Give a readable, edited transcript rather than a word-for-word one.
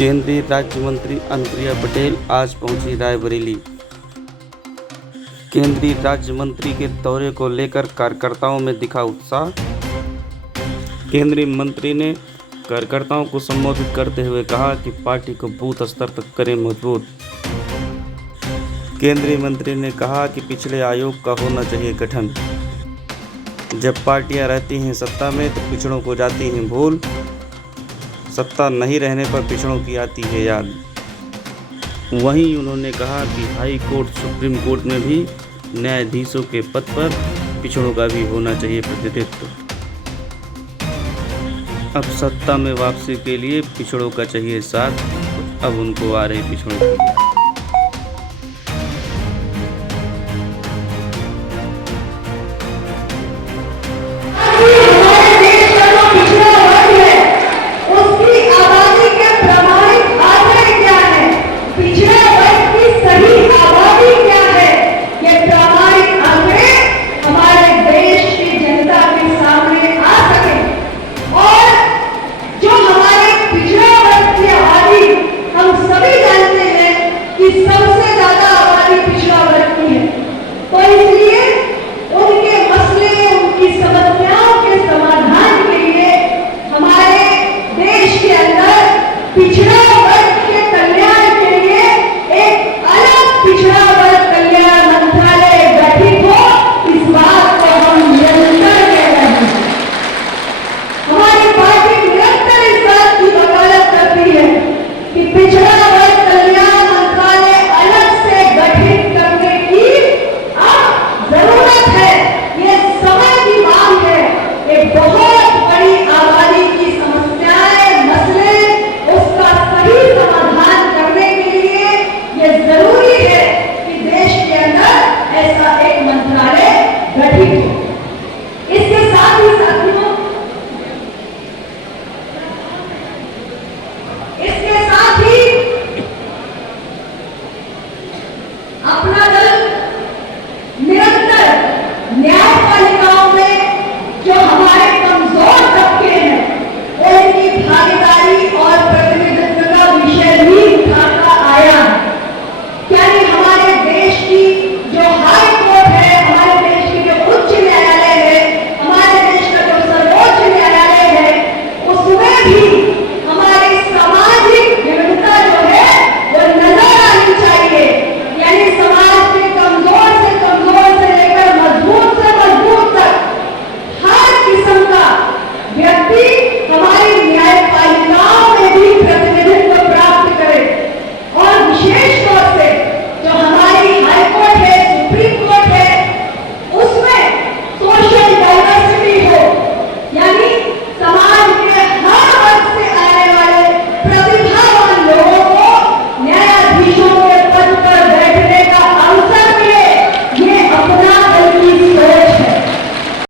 केंद्रीय राज्य मंत्री अनुप्रिया पटेल आज पहुंची रायबरेली। केंद्रीय राज्य मंत्री के दौरे को लेकर कार्यकर्ताओं में दिखा उत्साह। केंद्रीय मंत्री ने कार्यकर्ताओं को संबोधित करते हुए कहा कि पार्टी को बूथ स्तर तक करें मजबूत। केंद्रीय मंत्री ने कहा कि पिछड़े आयोग का होना चाहिए गठन। जब पार्टियां रहती हैं सत्ता में तो पिछड़ों को जाती हैं भूल, सत्ता नहीं रहने पर पिछड़ों की आती है याद। वहीं उन्होंने कहा कि हाई कोर्ट, सुप्रीम कोर्ट में भी न्यायाधीशों के पद पर पिछड़ों का भी होना चाहिए प्रतिनिधित्व। अब सत्ता में वापसी के लिए पिछड़ों का चाहिए साथ, अब उनको आ रही पिछड़ों की याद। सबसे ज्यादा आबादी पिछड़ा वर्ग की है, तो इसलिए उनके मसले, उनकी समस्याओं के समाधान के लिए हमारे देश के अंदर पिछड़ा